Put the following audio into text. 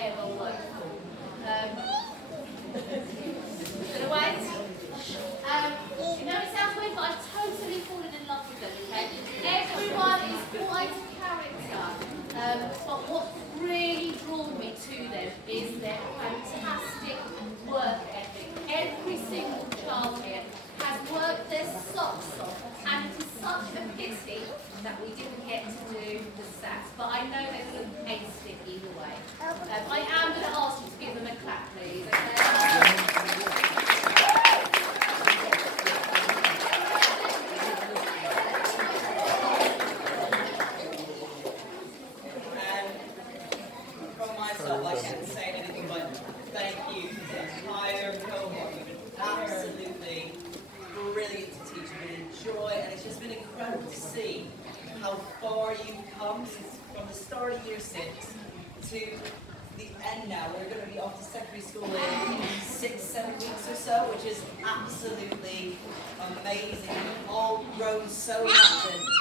ever worked for. Gonna wait. It sounds weird, but I've totally fallen in love with them, okay? Everyone is quite a character, but what really drawn me to them is their fantastic work ethic. Every single child here has worked their socks off, and it is such a pity that we didn't get to do the stats, but I know they would have aced it either way. I am going to ask you to give them a clap, please, okay? From myself, I can't say anything but thank you to the entire cohort. You've been absolutely brilliant to teach. You've been a joy, and it's just been incredible to see how far you've come from the start of year 6 to the end now. We're going to be off to secondary school in 6-7 weeks or so, which is absolutely amazing. You've all grown so much.